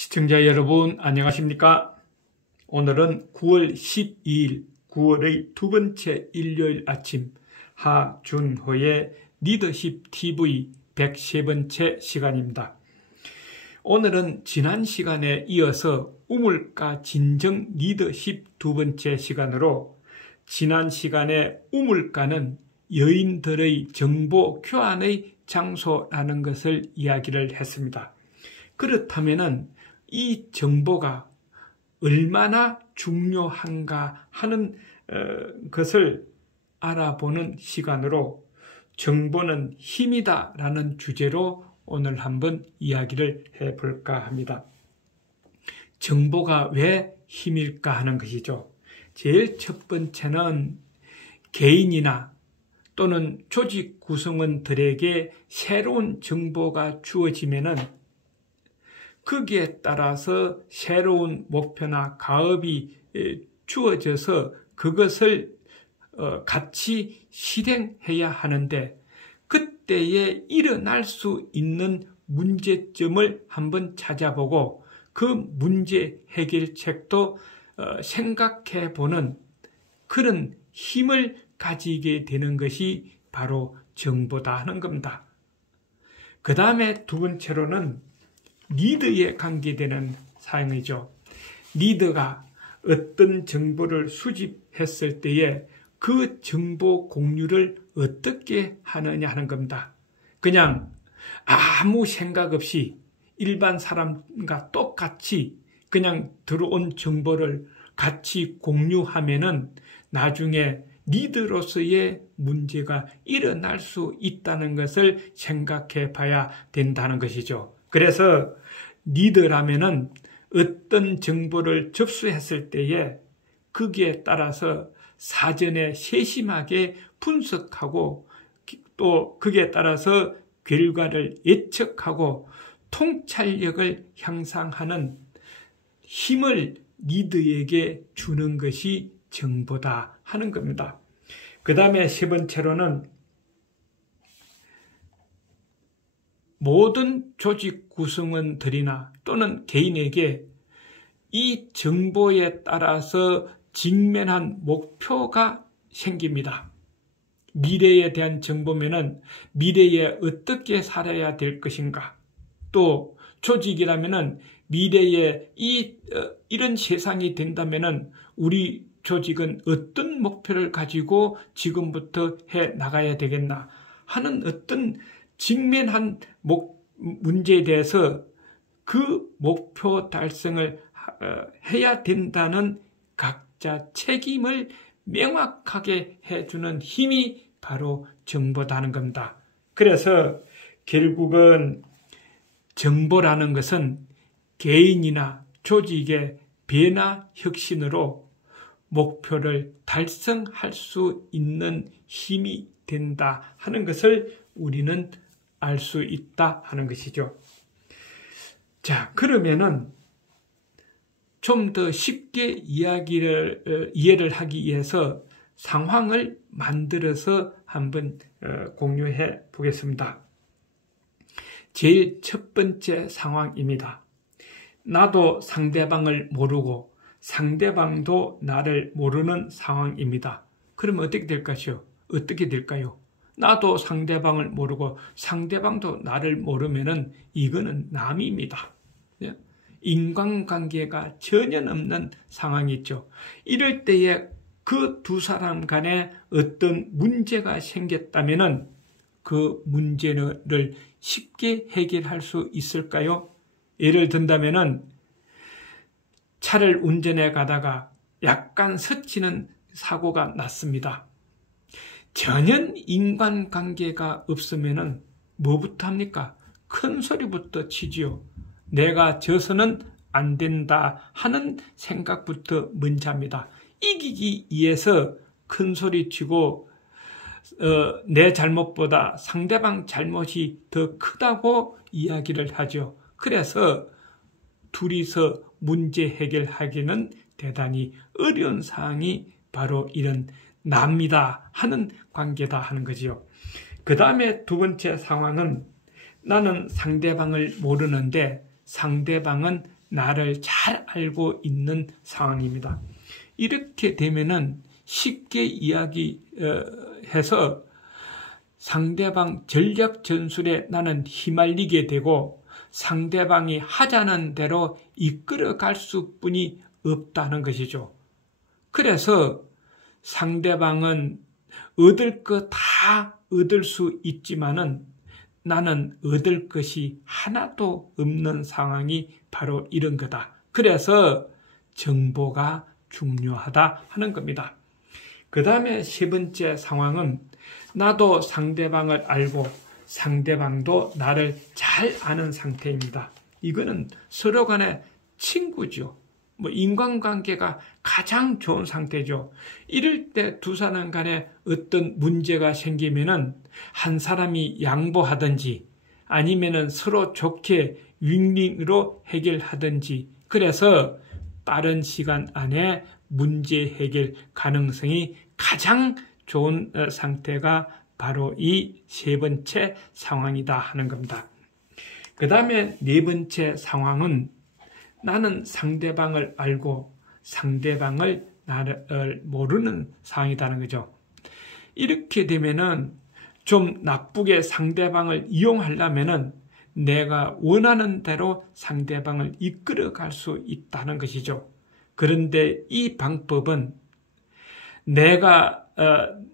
시청자 여러분 안녕하십니까? 오늘은 9월 12일 9월의 두 번째 일요일 아침 하준호의 리더십 TV 103번째 시간입니다. 오늘은 지난 시간에 이어서 우물가 진정 리더십 두 번째 시간으로 지난 시간에 우물가는 여인들의 정보 교환의 장소라는 것을 이야기를 했습니다. 그렇다면은 이 정보가 얼마나 중요한가 하는 것을 알아보는 시간으로 정보는 힘이다 라는 주제로 오늘 한번 이야기를 해볼까 합니다. 정보가 왜 힘일까 하는 것이죠. 제일 첫 번째는 개인이나 또는 조직 구성원들에게 새로운 정보가 주어지면은 거기에 따라서 새로운 목표나 가업이 주어져서 그것을 같이 실행해야 하는데 그때에 일어날 수 있는 문제점을 한번 찾아보고 그 문제 해결책도 생각해 보는 그런 힘을 가지게 되는 것이 바로 정보다 하는 겁니다. 그 다음에 두 번째로는 리더에 관계되는 사항이죠. 리더가 어떤 정보를 수집했을 때에 그 정보 공유를 어떻게 하느냐 하는 겁니다. 그냥 아무 생각 없이 일반 사람과 똑같이 그냥 들어온 정보를 같이 공유하면은 나중에 리더로서의 문제가 일어날 수 있다는 것을 생각해 봐야 된다는 것이죠. 그래서 리더라면은 어떤 정보를 접수했을 때에 거기에 따라서 사전에 세심하게 분석하고 또 거기에 따라서 결과를 예측하고 통찰력을 향상하는 힘을 리더에게 주는 것이 정보다 하는 겁니다. 그 다음에 세 번째로는 모든 조직 구성원들이나 또는 개인에게 이 정보에 따라서 직면한 목표가 생깁니다. 미래에 대한 정보면은 미래에 어떻게 살아야 될 것인가, 또 조직이라면은 미래에 이런 세상이 된다면은 우리 조직은 어떤 목표를 가지고 지금부터 해 나가야 되겠나 하는 어떤 직면한 문제에 대해서 그 목표 달성을 해야 된다는 각자 책임을 명확하게 해주는 힘이 바로 정보라는 겁니다. 그래서 결국은 정보라는 것은 개인이나 조직의 변화 혁신으로 목표를 달성할 수 있는 힘이 된다 하는 것을 우리는 알 수 있다 하는 것이죠. 자, 그러면은 좀 더 쉽게 이해를 하기 위해서 상황을 만들어서 한번 공유해 보겠습니다. 제일 첫 번째 상황입니다. 나도 상대방을 모르고 상대방도 나를 모르는 상황입니다. 그러면 어떻게 될까요? 어떻게 될까요? 나도 상대방을 모르고 상대방도 나를 모르면은 이거는 남입니다. 인간관계가 전혀 없는 상황이 있죠. 이럴 때에 그 두 사람 간에 어떤 문제가 생겼다면은 그 문제를 쉽게 해결할 수 있을까요? 예를 든다면은 차를 운전해 가다가 약간 스치는 사고가 났습니다. 전혀 인간관계가 없으면은 뭐부터 합니까? 큰 소리부터 치지요. 내가 져서는 안 된다 하는 생각부터 먼저 합니다. 이기기 위해서 큰 소리 치고 내 잘못보다 상대방 잘못이 더 크다고 이야기를 하죠. 그래서 둘이서 문제 해결하기는 대단히 어려운 상황이 바로 이런 납니다 하는 관계다 하는 거지요. 그 다음에 두 번째 상황은 나는 상대방을 모르는데 상대방은 나를 잘 알고 있는 상황입니다. 이렇게 되면은 쉽게 이야기해서 상대방 전략 전술에 나는 휘말리게 되고 상대방이 하자는 대로 이끌어갈 수뿐이 없다는 것이죠. 그래서 상대방은 얻을 것 다 얻을 수 있지만은 나는 얻을 것이 하나도 없는 상황이 바로 이런 거다. 그래서 정보가 중요하다 하는 겁니다. 그 다음에 세 번째 상황은 나도 상대방을 알고 상대방도 나를 잘 아는 상태입니다. 이거는 서로 간의 친구죠. 인간관계가 가장 좋은 상태죠. 이럴 때 두 사람 간에 어떤 문제가 생기면은 한 사람이 양보하든지 아니면은 서로 좋게 윈윈으로 해결하든지 그래서 빠른 시간 안에 문제 해결 가능성이 가장 좋은 상태가 바로 이 세 번째 상황이다 하는 겁니다. 그 다음에 네 번째 상황은 나는 상대방을 알고 상대방을 나를 모르는 상황이라는 거죠. 이렇게 되면은 좀 나쁘게 상대방을 이용하려면은 내가 원하는 대로 상대방을 이끌어갈 수 있다는 것이죠. 그런데 이 방법은 내가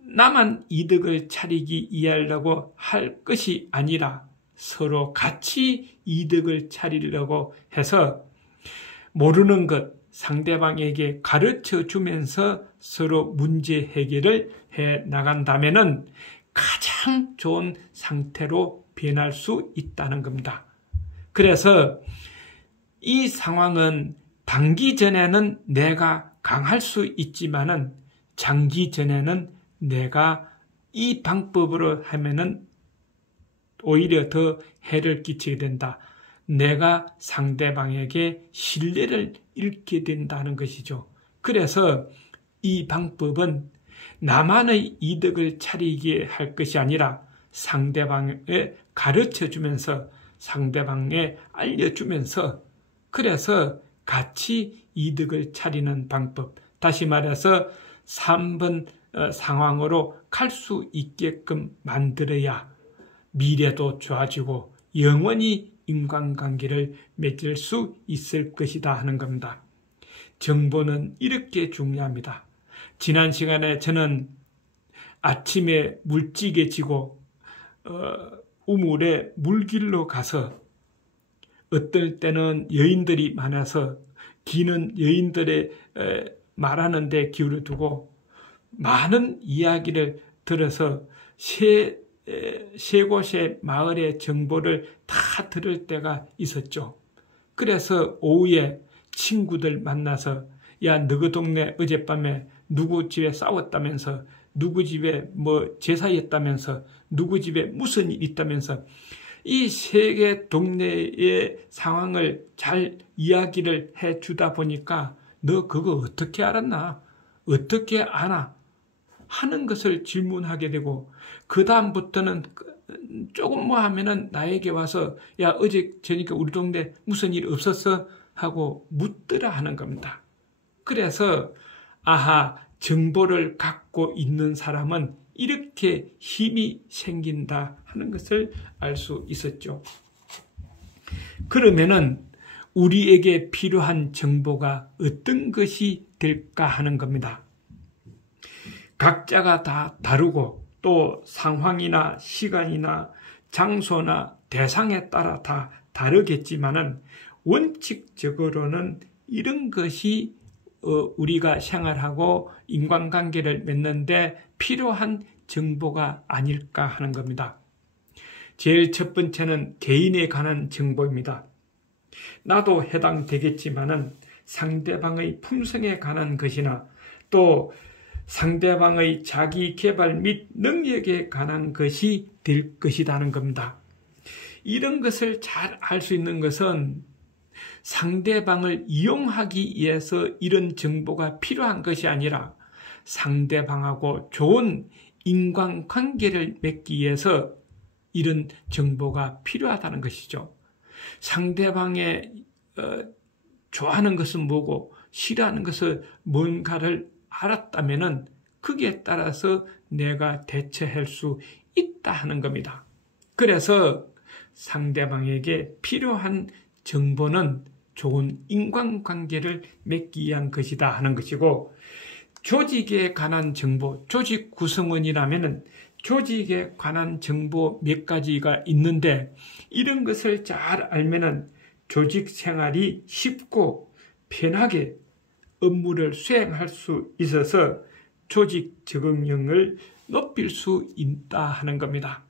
나만 이득을 차리기 위하려고 할 것이 아니라 서로 같이 이득을 차리려고 해서 모르는 것 상대방에게 가르쳐 주면서 서로 문제 해결을 해 나간다면은 가장 좋은 상태로 변할 수 있다는 겁니다. 그래서 이 상황은 단기전에는 내가 강할 수 있지만은 장기전에는 내가 이 방법으로 하면은 오히려 더 해를 끼치게 된다. 내가 상대방에게 신뢰를 잃게 된다는 것이죠. 그래서 이 방법은 나만의 이득을 차리게 할 것이 아니라 상대방에 가르쳐주면서 상대방에 알려주면서 그래서 같이 이득을 차리는 방법. 다시 말해서 3번 상황으로 갈 수 있게끔 만들어야 미래도 좋아지고 영원히 인간관계를 맺을 수 있을 것이다 하는 겁니다. 정보는 이렇게 중요합니다. 지난 시간에 저는 아침에 물찌개 지고 우물에 물길로 가서 어떨 때는 여인들이 많아서 기는 여인들의 말하는 데 기울여 두고 많은 이야기를 들어서 세 곳의 마을의 정보를 다 들을 때가 있었죠. 그래서 오후에 친구들 만나서 야, 너희 동네 어젯밤에 누구 집에 싸웠다면서 누구 집에 뭐 제사했다면서 누구 집에 무슨 일 있다면서 이 세 개 동네의 상황을 잘 이야기를 해주다 보니까 너 그거 어떻게 알았나? 어떻게 아나? 하는 것을 질문하게 되고 그 다음부터는 조금 뭐 하면은 나에게 와서 야 어제 저녁에 우리 동네 무슨 일 없었어? 하고 묻더라 하는 겁니다. 그래서 아하 정보를 갖고 있는 사람은 이렇게 힘이 생긴다 하는 것을 알 수 있었죠. 그러면은 우리에게 필요한 정보가 어떤 것이 될까 하는 겁니다. 각자가 다 다르고 또 상황이나 시간이나 장소나 대상에 따라 다 다르겠지만은 원칙적으로는 이런 것이 우리가 생활하고 인간관계를 맺는데 필요한 정보가 아닐까 하는 겁니다. 제일 첫 번째는 개인에 관한 정보입니다. 나도 해당되겠지만은 상대방의 품성에 관한 것이나 또 상대방의 자기 개발 및 능력에 관한 것이 될 것이라는 겁니다. 이런 것을 잘 알 수 있는 것은 상대방을 이용하기 위해서 이런 정보가 필요한 것이 아니라 상대방하고 좋은 인간관계를 맺기 위해서 이런 정보가 필요하다는 것이죠. 상대방의 좋아하는 것은 뭐고 싫어하는 것은 뭔가를 알았다면은 거기에 따라서 내가 대처할 수 있다 하는 겁니다. 그래서 상대방에게 필요한 정보는 좋은 인간관계를 맺기 위한 것이다 하는 것이고, 조직에 관한 정보, 조직 구성원이라면은 조직에 관한 정보 몇 가지가 있는데, 이런 것을 잘 알면은 조직 생활이 쉽고 편하게 업무를 수행할 수 있어서 조직 적응력을 높일 수 있다 하는 겁니다.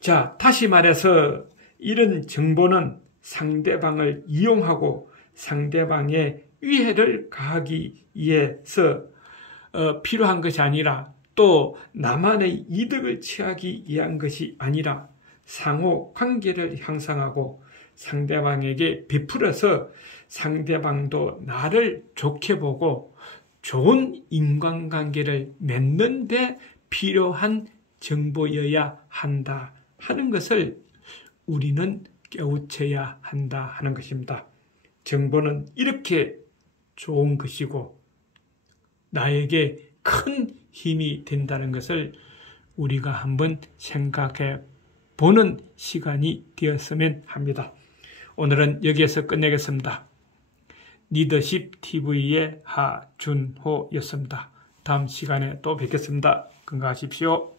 자, 다시 말해서 이런 정보는 상대방을 이용하고 상대방의 위해를 가하기 위해서 필요한 것이 아니라, 또 나만의 이득을 취하기 위한 것이 아니라 상호 관계를 향상하고 상대방에게 베풀어서 상대방도 나를 좋게 보고 좋은 인간관계를 맺는 데 필요한 정보여야 한다 하는 것을 우리는 깨우쳐야 한다 하는 것입니다. 정보는 이렇게 좋은 것이고 나에게 큰 힘이 된다는 것을 우리가 한번 생각해 보는 시간이 되었으면 합니다. 오늘은 여기에서 끝내겠습니다. 리더십 TV의 하준호였습니다. 다음 시간에 또 뵙겠습니다. 건강하십시오.